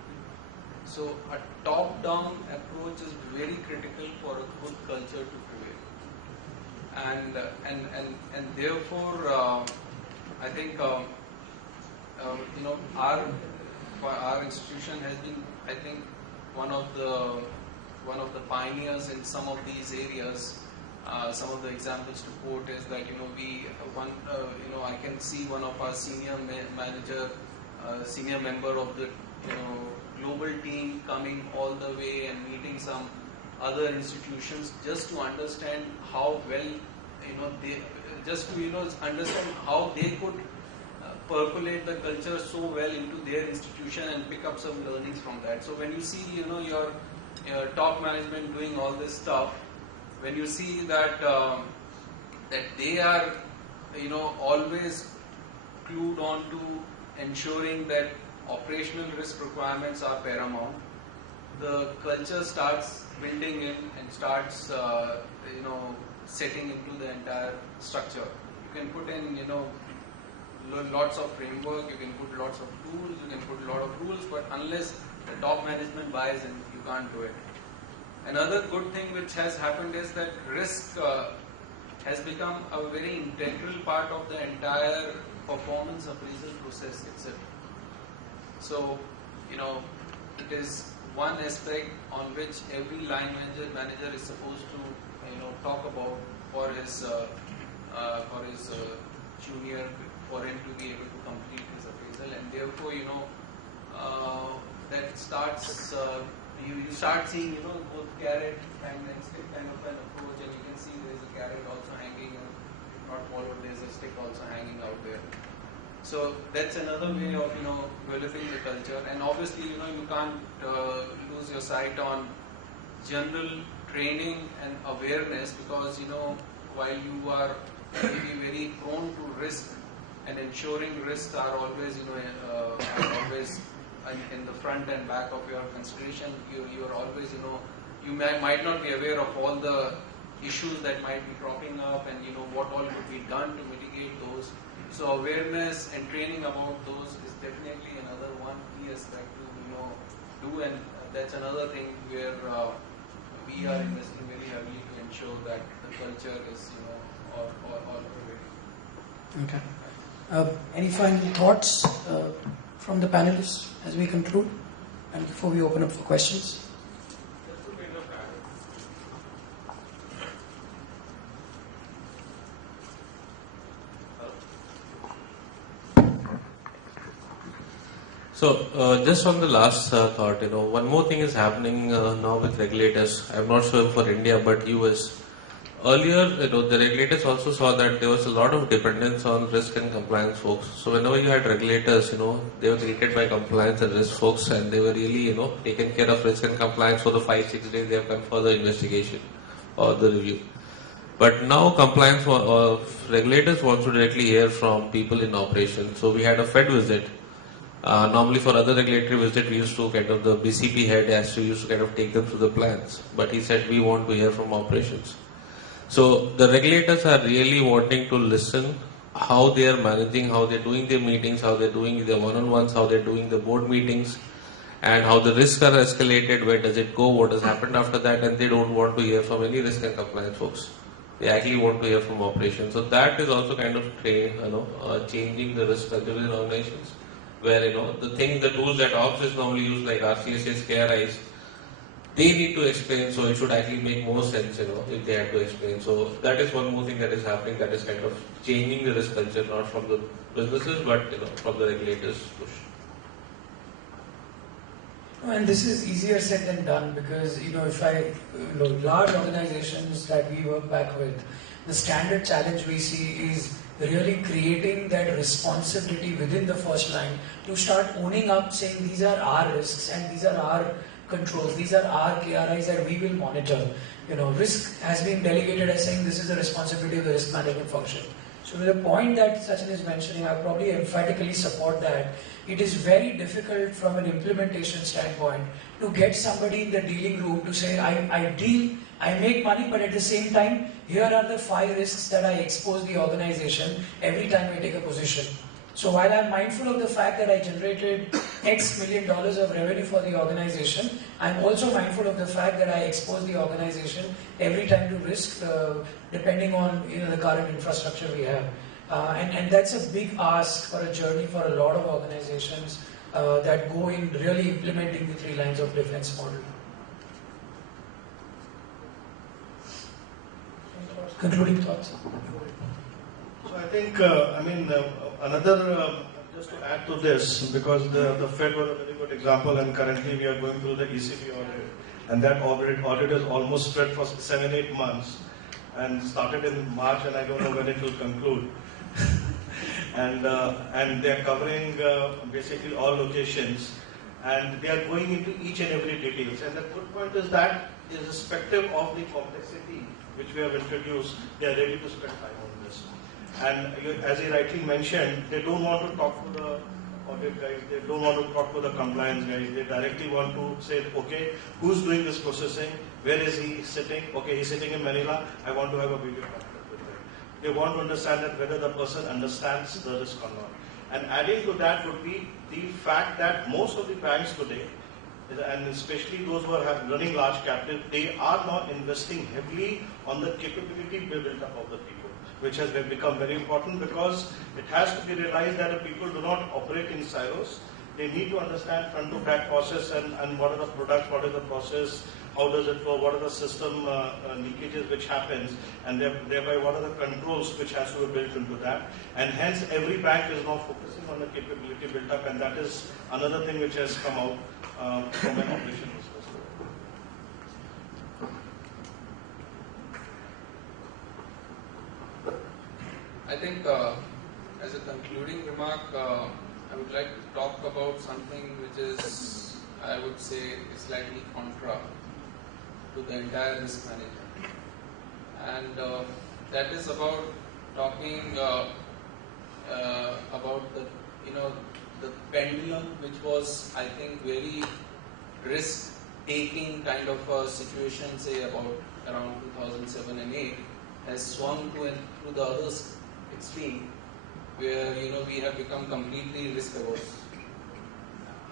So a top-down approach is very critical for a good culture to prevail, and therefore I think our institution has been, I think, one of the pioneers in some of these areas. Some of the examples to quote is that I can see one of our senior member of the global team coming all the way and meeting some other institutions just to understand how well understand how they could percolate the culture so well into their institution and pick up some learnings from that. So when you see your top management doing all this stuff, when you see that they are always glued on to ensuring that operational risk requirements are paramount, the culture starts building in and starts setting into the entire structure. You can put in lots of framework, you can put lots of tools, you can put a lot of rules, but unless the top management buys in, you can't do it. Another good thing which has happened is that risk has become a very integral part of the entire performance appraisal process itself. So, it is one aspect on which every line manager is supposed to, talk about for his junior, for him to be able to complete his appraisal. appraisal, and therefore, that starts, you start seeing, both carrot and stick kind of an approach, and you can see there is a carrot also hanging, and if not followed, there is a stick also hanging out there. So that's another way of, developing the culture, and obviously, you can't lose your sight on general training and awareness, because, while you are maybe very prone to risk, and ensuring risks are always, in the front and back of your consideration, you are always, you might not be aware of all the issues that might be cropping up, and what all could be done to mitigate those. So awareness and training about those is definitely another one key aspect to do, and that's another thing where we are investing very heavily to ensure that the culture is all prevailing. Okay. Any final thoughts from the panelists as we conclude, and before we open up for questions? So, just on the last thought, one more thing is happening now with regulators. I'm not sure for India, but US. Earlier, the regulators also saw that there was a lot of dependence on risk and compliance folks. So, whenever you had regulators, they were created by compliance and risk folks, and they were really, taking care of risk and compliance for the 5-6 days they have come for the investigation or the review. But now compliance regulators want to directly hear from people in operation. So, we had a Fed visit. Normally for other regulatory visit, we used to the BCP head used to take them through the plans. But he said, we want to hear from operations. So the regulators are really wanting to listen how they are managing, how they're doing their meetings, how they're doing their one-on-ones, how they're doing the board meetings, and how the risks are escalated, where does it go, what has happened after that, and they don't want to hear from any risk and compliance folks. They actually want to hear from operations. So that is also changing the risk culture within organizations, where the tools that ops normally use, like RCSS, KRIs, they need to explain, so it should actually make more sense, if they had to explain. So that is one more thing that is happening, that is changing the risk culture, not from the businesses, but from the regulators push. And this is easier said than done, because large organizations that we work back with, the standard challenge we see is really creating that responsibility within the first line to start owning up, saying these are our risks and these are our controls, these are our KRIs that we will monitor. Risk has been delegated as saying this is the responsibility of the risk management function. So the point that Sachin is mentioning, I probably emphatically support that. It is very difficult from an implementation standpoint to get somebody in the dealing room to say, I deal, I make money, but at the same time, here are the 5 risks that I expose the organization every time I take a position. So while I'm mindful of the fact that I generated X million dollars of revenue for the organization, I'm also mindful of the fact that I expose the organization every time to risk, depending on the current infrastructure we have. And that's a big ask for a journey for a lot of organizations that go in really implementing the 3 lines of defense model. Concluding thoughts? So I think, just to add to this, because the Fed was a very good example, and currently we are going through the ECB audit, and that audit is almost spread for 7-8 months, and started in March, and I don't know when it will conclude. and they are covering basically all locations, and they are going into each and every details. And the good point is that, irrespective of the complexity which we have introduced, they are ready to spend time on this. And as he rightly mentioned, they don't want to talk to the audit guys, they don't want to talk to the compliance guys, they directly want to say, okay, who's doing this processing, where is he sitting, okay, he's sitting in Manila, I want to have a video contact with him. They want to understand that whether the person understands the risk or not. And adding to that would be the fact that most of the banks today, and especially those who are running large capital, they are now investing heavily on the capability build-up of the people, which has become very important, because it has to be realized that the people do not operate in silos. They need to understand front to back process and what are the products, what is the process, how does it flow, what are the system leakages which happens, and thereby what are the controls which has to be built into that. And hence every bank is now focusing on the capability built up, and that is another thing which has come out from an operation perspective. I think as a concluding remark, I would like to talk about something which is, I would say, slightly contra to the entire risk management, and that is about talking about the pendulum, which was, I think, very risk-taking kind of a situation, say about around 2007 and 8, has swung to the other extreme, where we have become completely risk averse,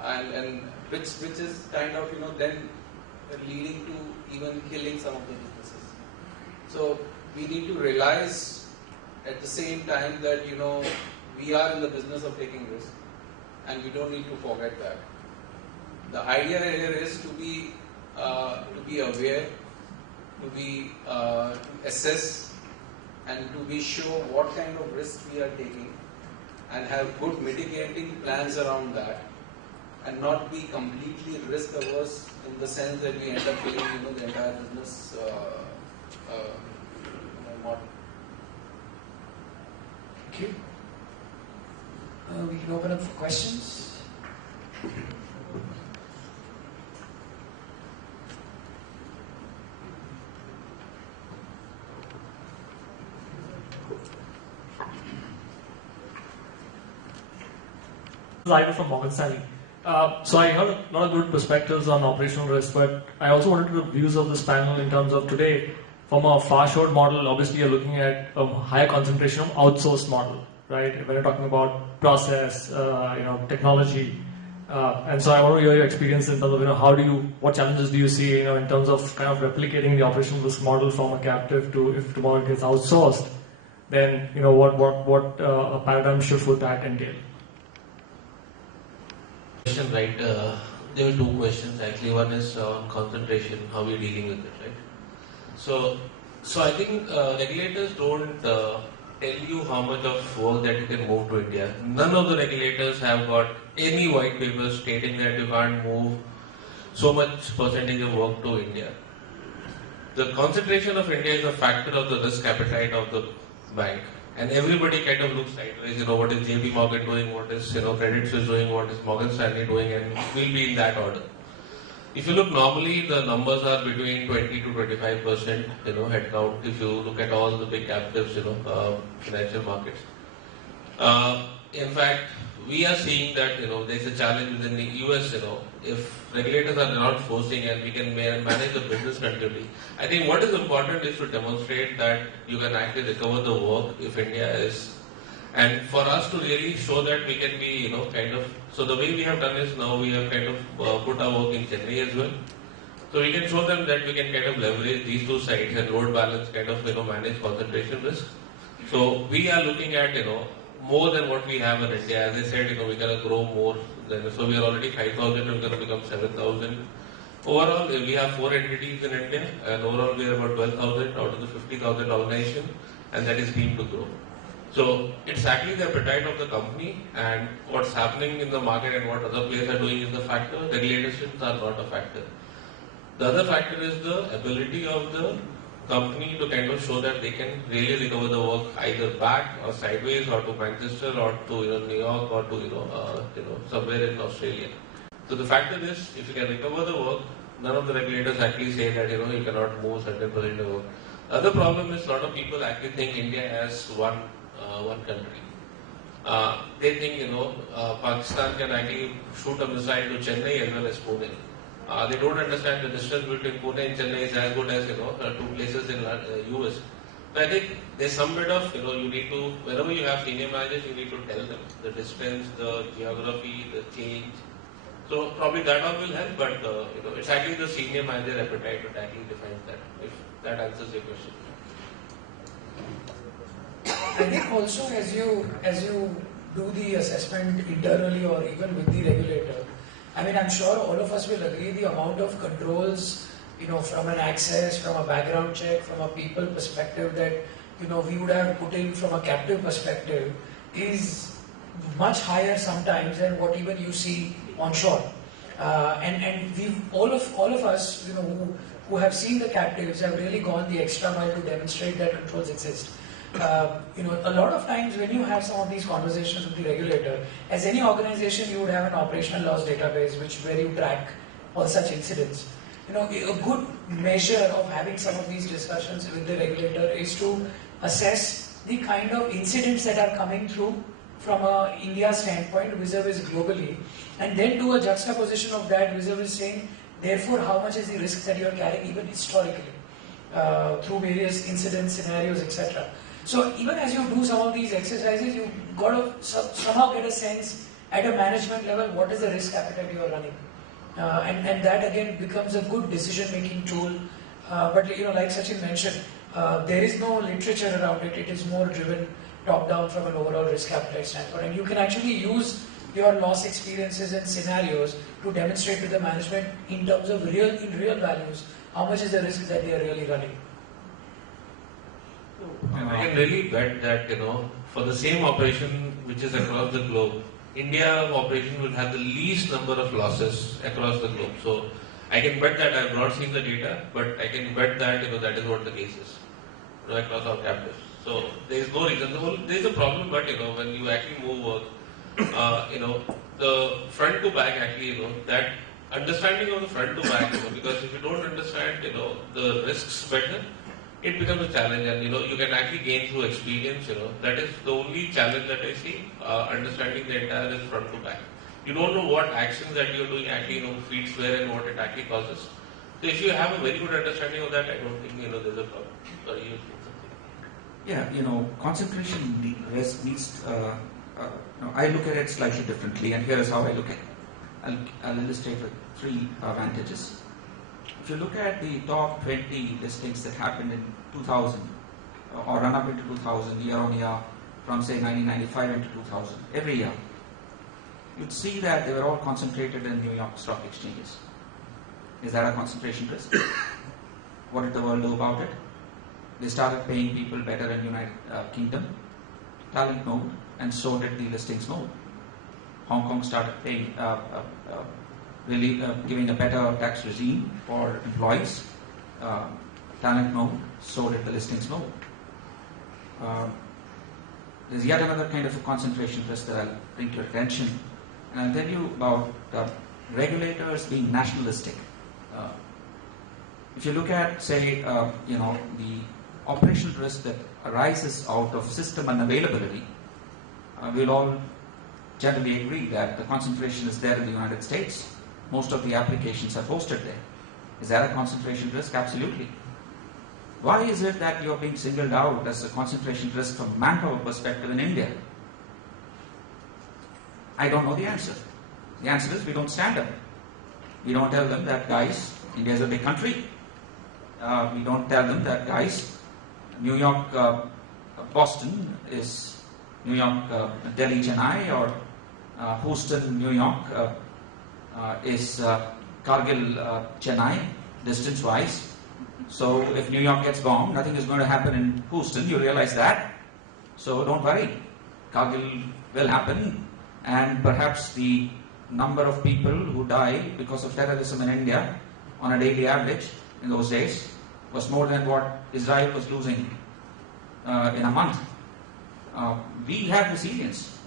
and which is kind of then leading to even killing some of the businesses. So we need to realize at the same time that we are in the business of taking risk, and we don't need to forget that. The idea here is to be aware, to assess, and to be sure what kind of risk we are taking, and have good mitigating plans around that, and not be completely risk averse in the sense that we end up killing the entire business model. Thank you. We can open up for questions. Ivan from Morgan Stanley. So I heard a lot of good perspectives on operational risk, but I also wanted the views of this panel in terms of today. From a far-short model, obviously you're looking at a higher concentration of outsourced model, right? When you're talking about process, technology, and so I want to hear your experience in terms of what challenges do you see, in terms of kind of replicating the operational risk model from a captive to, if tomorrow it gets outsourced, then what a paradigm shift would that entail? Right, there were two questions actually. One is on concentration, how we're dealing with it, right? So I think regulators don't tell you how much of work that you can move to India. None of the regulators have got any white paper stating that you can't move so much percentage of work to India. The concentration of India is a factor of the risk appetite of the bank. And everybody kind of looks sideways, what is JP Morgan doing, what is Credit Suisse doing, what is Morgan Stanley doing, and we'll be in that order. If you look normally, the numbers are between 20 to 25% headcount. If you look at all the big captives, financial markets. In fact, we are seeing that there's a challenge within the US. If regulators are not forcing and we can manage the business continuity, I think what is important is to demonstrate that you can actually recover the work if India is, and for us to really show that we can be so the way we have done is now we have kind of put our work in Chennai as well. So we can show them that we can kind of leverage these two sites and load balance kind of manage concentration risk. So we are looking at more than what we have in India. As I said, we're going to grow more. So we are already 5,000, we're going to become 7,000. Overall, we have 4 entities in India, and overall we are about 12,000 out of the 50,000 organization, and that is deemed to grow. So it's actually the appetite of the company, and what's happening in the market and what other players are doing is the factor. Regulations are not a factor. The other factor is the ability of the company to kind of show that they can really recover the work either back or sideways or to Manchester or to New York or to somewhere in Australia. So the factor is, if you can recover the work, none of the regulators actually say that you cannot move certain percent of work. The other problem is a lot of people actually think India as one country. They think Pakistan can actually shoot a missile to Chennai as well as Pune. They don't understand the distance between Pune and Chennai is as good as two places in US. So I think there's some bit of you need to, whenever you have senior managers, you need to tell them the distance, the geography, the change. So probably that all will help, but it's actually the senior manager appetite to actually define that. If that answers your question. I think also as you do the assessment internally or even with the regulator, I mean, I'm sure all of us will agree the amount of controls from an access, from a background check, from a people perspective that, we would have put in from a captive perspective is much higher sometimes than what even you see onshore. And we've all of us, who have seen the captives have really gone the extra mile to demonstrate that controls exist. A lot of times when you have some of these conversations with the regulator, as any organization, you would have an operational loss database where you track all such incidents. A good measure of having some of these discussions with the regulator is to assess the kind of incidents that are coming through from a India standpoint vis-a-vis globally, and then do a juxtaposition of that vis-a-vis saying, therefore, how much is the risk that you are carrying even historically through various incidents, scenarios, etc. So even as you do some of these exercises, you've got to somehow get a sense at a management level what is the risk appetite you are running. And that again becomes a good decision-making tool. But like Sachin mentioned, there is no literature around it. It is more driven top-down from an overall risk appetite standpoint. And you can actually use your loss experiences and scenarios to demonstrate to the management in terms of real values, how much is the risk that they are really running. I can really bet that, for the same operation which is across the globe, India operation will have the least number of losses across the globe. So I can bet that. I have not seen the data, but I can bet that, that is what the case is, across our captives. So there is no reason. There is a problem, but, when you actually move work, the front to back actually, that understanding of the front to back, because if you don't understand, the risks better, it becomes a challenge, and you can actually gain through experience. That is the only challenge that I see. Understanding the entire risk front to back. You don't know what actions that you're doing actually feeds where and what it actually causes. So if you have a very good understanding of that, I don't think there's a problem. Sorry, you think something? Yeah, concentration risk needs. I look at it slightly differently, and here is how I look at it. I'll illustrate with three advantages. If you look at the top 20 listings that happened in 2000 or run up into 2000 year on year from say 1995 into 2000, every year, you'd see that they were all concentrated in New York stock exchanges. Is that a concentration risk? What did the world do about it? They started paying people better in United Kingdom, talent node, and so did the listings node. Hong Kong started paying giving a better tax regime for employees, talent node, so did the listings node. There's yet another kind of a concentration risk that I'll bring to your attention, and I'll tell you about regulators being nationalistic. If you look at, say, the operational risk that arises out of system unavailability, we'll all generally agree that the concentration is there in the United States. Most of the applications are hosted there. Is that a concentration risk? Absolutely. Why is it that you're being singled out as a concentration risk from manpower perspective in India? I don't know the answer. The answer is we don't stand up. We don't tell them that, guys, India is a big country. We don't tell them that, guys, New York, Boston is New York, Delhi, Chennai, or Houston, New York is Kargil, Chennai, distance-wise. So if New York gets bombed, nothing is going to happen in Houston. You realize that. So don't worry. Kargil will happen, and perhaps the number of people who die because of terrorism in India on a daily average in those days was more than what Israel was losing in a month. We have resilience.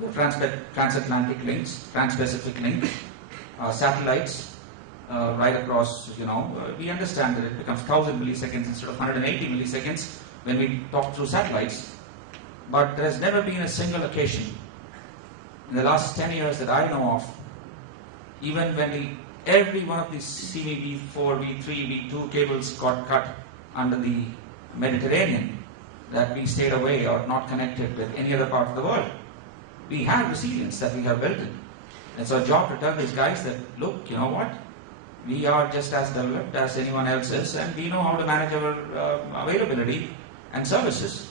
We have transatlantic links, trans-Pacific links, satellites right across, we understand that it becomes 1000 milliseconds instead of 180 milliseconds when we talk through satellites. But there has never been a single occasion in the last 10 years that I know of, even when every one of these CV, V4, V3, V2 cables got cut under the Mediterranean, that we stayed away or not connected with any other part of the world. We have resilience that we have built in. It's our job to tell these guys that, look, you know what? We are just as developed as anyone else is, and we know how to manage our availability and services.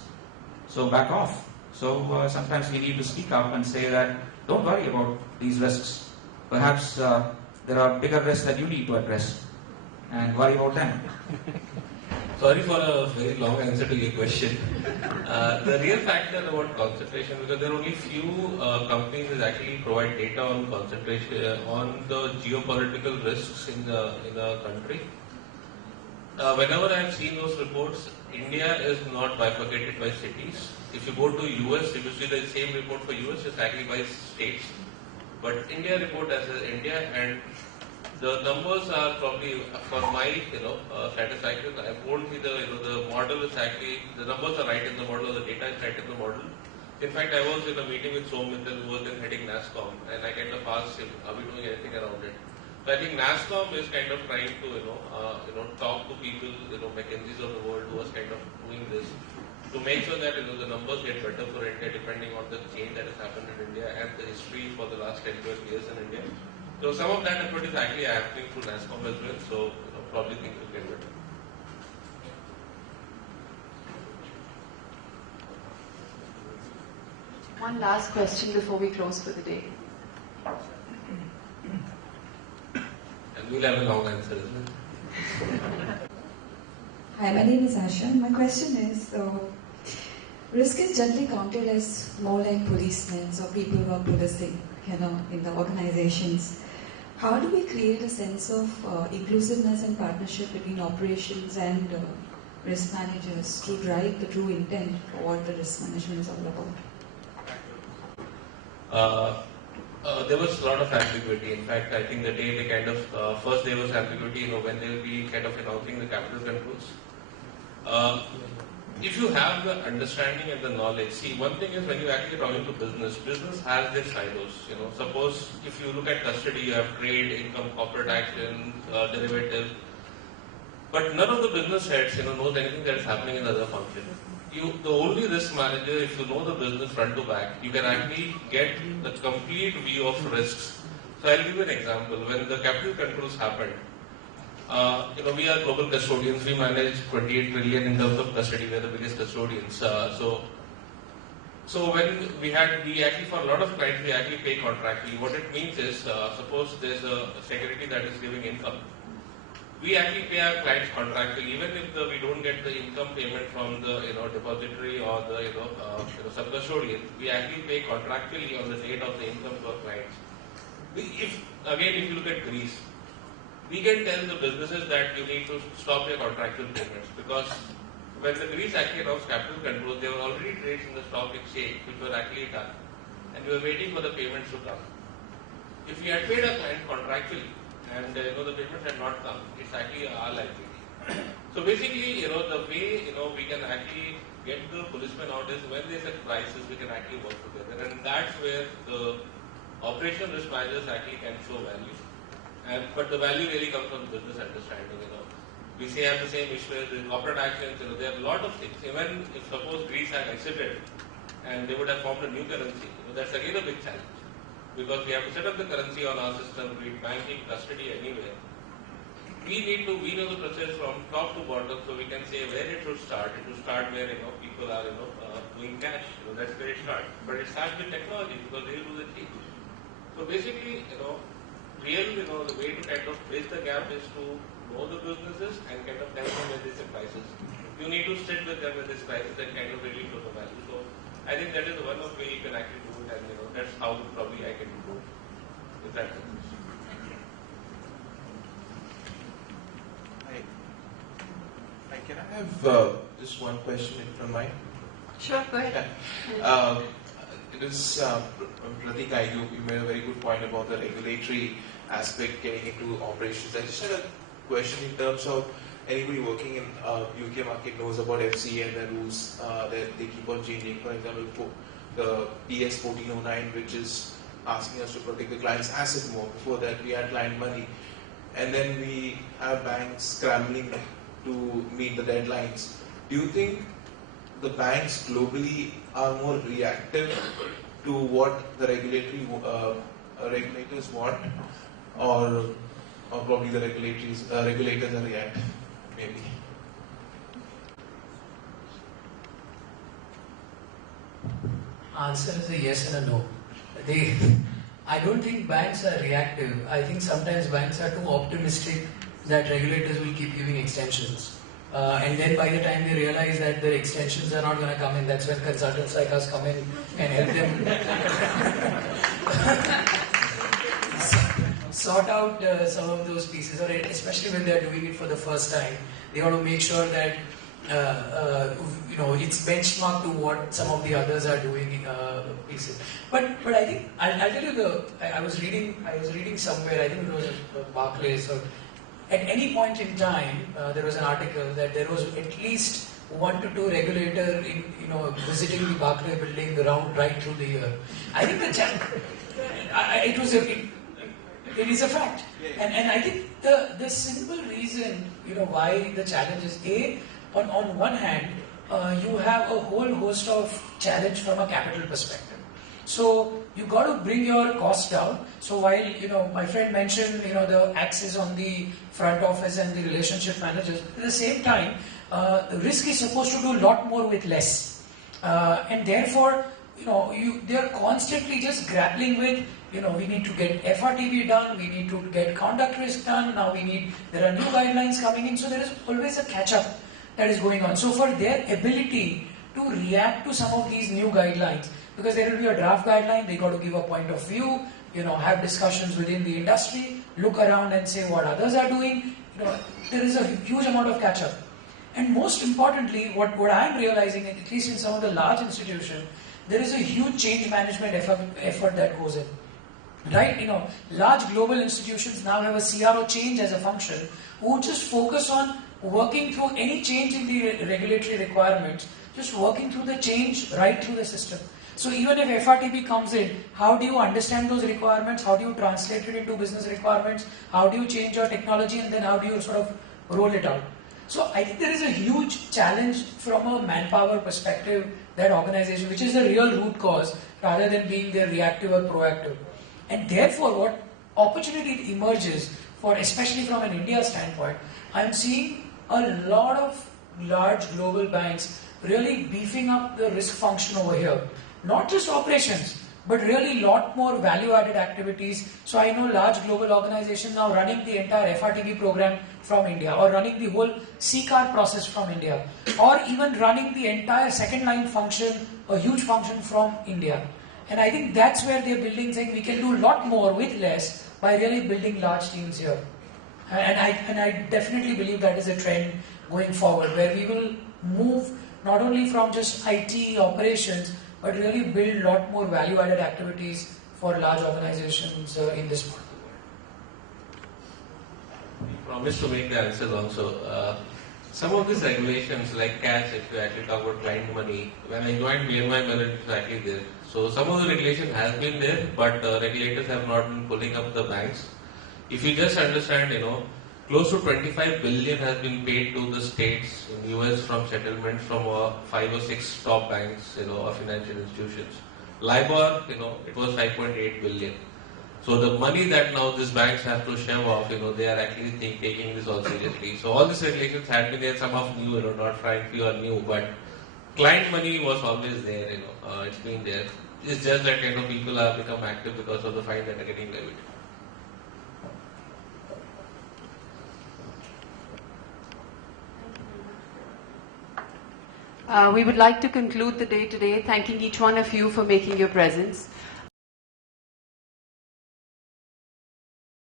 So back off. So sometimes we need to speak up and say that, don't worry about these risks. Perhaps there are bigger risks that you need to address. and worry about them? Sorry for a very long answer to your question. The real factor about concentration, because there are only few companies that actually provide data on concentration, on the geopolitical risks in the country. Whenever I have seen those reports, India is not bifurcated by cities. If you go to US, if you see the same report for US, it's actually by states. But India report as India, and the numbers are probably, for my satisfaction, I won't be the model is actually, the numbers are right in the model, the data is right in the model. In fact, I was in a meeting with Som Mittal, who was then heading NASSCOM, and I kind of asked him, are we doing anything around it? So I think NASSCOM is kind of trying to talk to people, McKinsey's of the world who was kind of doing this to make sure that the numbers get better for India depending on the change that has happened in India and the history for the last 10-12 years in India. So some of that effort is actually happening through NASSCOM as well, so probably things will get better. One last question before we close for the day. And we'll have a long answer, isn't it? Hi, my name is Asha. My question is, risk is generally counted as more like policemen or people who are policing, in the organizations. How do we create a sense of inclusiveness and partnership between operations and risk managers to drive the true intent for what the risk management is all about? There was a lot of ambiguity. In fact, I think the day they kind of, first there was ambiguity, when they will be kind of announcing the capital controls. If you have the understanding and the knowledge, see, one thing is when you're actually talking to business has their silos. Suppose if you look at custody, you have trade, income, corporate action, derivatives, but none of the business heads, knows anything that is happening in the other function. The only risk manager, if you know the business front to back, you can actually get the complete view of risks. So I'll give you an example. When the capital controls happened, we are global custodians. We manage 28 trillion in terms of custody. We are the biggest custodians. So when we actually, for a lot of clients, we actually pay contractually. What it means is, suppose there's a security that is giving income. We actually pay our clients contractually, even if we don't get the income payment from the depository or the sub-custodian. We actually pay contractually on the date of the income to our clients. If you look at Greece, we can tell the businesses that you need to stop your contractual payments, because when the Greece actually announced capital controls, there were already trades in the stock exchange which were actually done, and we were waiting for the payments to come. If we had paid our client contractually and the payments had not come, it's actually our liability. So basically, the way we can actually get the policemen out is when there's a crisis, we can actually work together, and that's where the operational risk managers actually can show value. But the value really comes from business understanding. We have the same issue as the corporate actions. There are a lot of things. Even if suppose Greece had exited and they would have formed a new currency, that's again a big challenge, because we have to set up the currency on our system, be it banking, custody, anywhere. We know the process from top to bottom, so we can say where it should start. It should start where people are doing cash. That's where it starts. But it starts with technology, because they will do the change. So basically, the way to kind of bridge the gap is to know the businesses and kind of tell them when there's a crisis. You need to sit with them when there's crisis and kind of really show the value. So I think that is one of the way you can actually do it, and that's how probably I can do it. If that helps. Hi, can I have just one question if you don't mind? Sure, go ahead. It is, Pratik, you made a very good point about the regulatory aspect getting into operations. I just had a question in terms of anybody working in UK market knows about FCA and the rules that they keep on changing. For example, the PS 1409, which is asking us to protect the client's asset more. Before that, we had client money. And then we have banks scrambling to meet the deadlines. Do you think the banks globally are more reactive to what the regulators want, or probably the regulators are reactive, maybe? Answer is a yes and a no. I don't think banks are reactive. I think sometimes banks are too optimistic that regulators will keep giving extensions. And then by the time they realize that the extensions are not going to come in, that's when consultants like us come in and help them sort out some of those pieces, or especially when they're doing it for the first time. They want to make sure that it's benchmarked to what some of the others are doing pieces. But I think I'll tell you I was reading somewhere, I think it was Barclays, or at any point in time there was an article that there was at least 1 to 2 regulator visiting the Barclay building right through the year. I think it is a fact. And I think the simple reason why the challenge is on one hand, you have a whole host of challenge from a capital perspective. So you got to bring your costs down. So while my friend mentioned the axis on the front office and the relationship managers, at the same time, the risk is supposed to do a lot more with less, and therefore they are constantly just grappling with we need to get FRTB done, we need to get conduct risk done. Now there are new guidelines coming in, so there is always a catch up that is going on. So for their ability to react to some of these new guidelines, because there will be a draft guideline, they got to give a point of view, have discussions within the industry, look around and say what others are doing. There is a huge amount of catch up. And most importantly, what I am realizing, at least in some of the large institutions, there is a huge change management effort that goes in. Right? Large global institutions now have a CRO change as a function who just focus on working through any change in the regulatory requirements, just working through the change right through the system. So even if FRTB comes in, how do you understand those requirements? How do you translate it into business requirements? How do you change your technology, and then how do you sort of roll it out? So I think there is a huge challenge from a manpower perspective, that organization, which is the real root cause, rather than being there reactive or proactive. And therefore, what opportunity emerges for, especially from an India standpoint, I'm seeing a lot of large global banks really beefing up the risk function over here. Not just operations, but really lot more value-added activities. So I know large global organizations now running the entire FRTB program from India, or running the whole C-card process from India, or even running the entire second line function, a huge function from India. And I think that's where they're building, saying we can do a lot more with less by really building large teams here. And I definitely believe that is a trend going forward, where we will move not only from just IT operations, but really build a lot more value-added activities for large organizations in this part of the world. We promise to make the answers also. Some of these regulations, like cash, if you actually talk about client money, when I joined BMI, Mellon, it was actually there. So some of the regulation has been there, but regulators have not been pulling up the banks. If you just understand, close to 25 billion has been paid to the states in US from settlements from 5 or 6 top banks, or financial institutions. LIBOR, it was 5.8 billion. So the money that now these banks have to shove off, they are actually taking this all seriously. So all these regulations had been there, some of new, not frankly or new, but client money was always there, it's been there. It's just that people have become active because of the fine that are getting levied. We would like to conclude the day today, thanking each one of you for making your presence.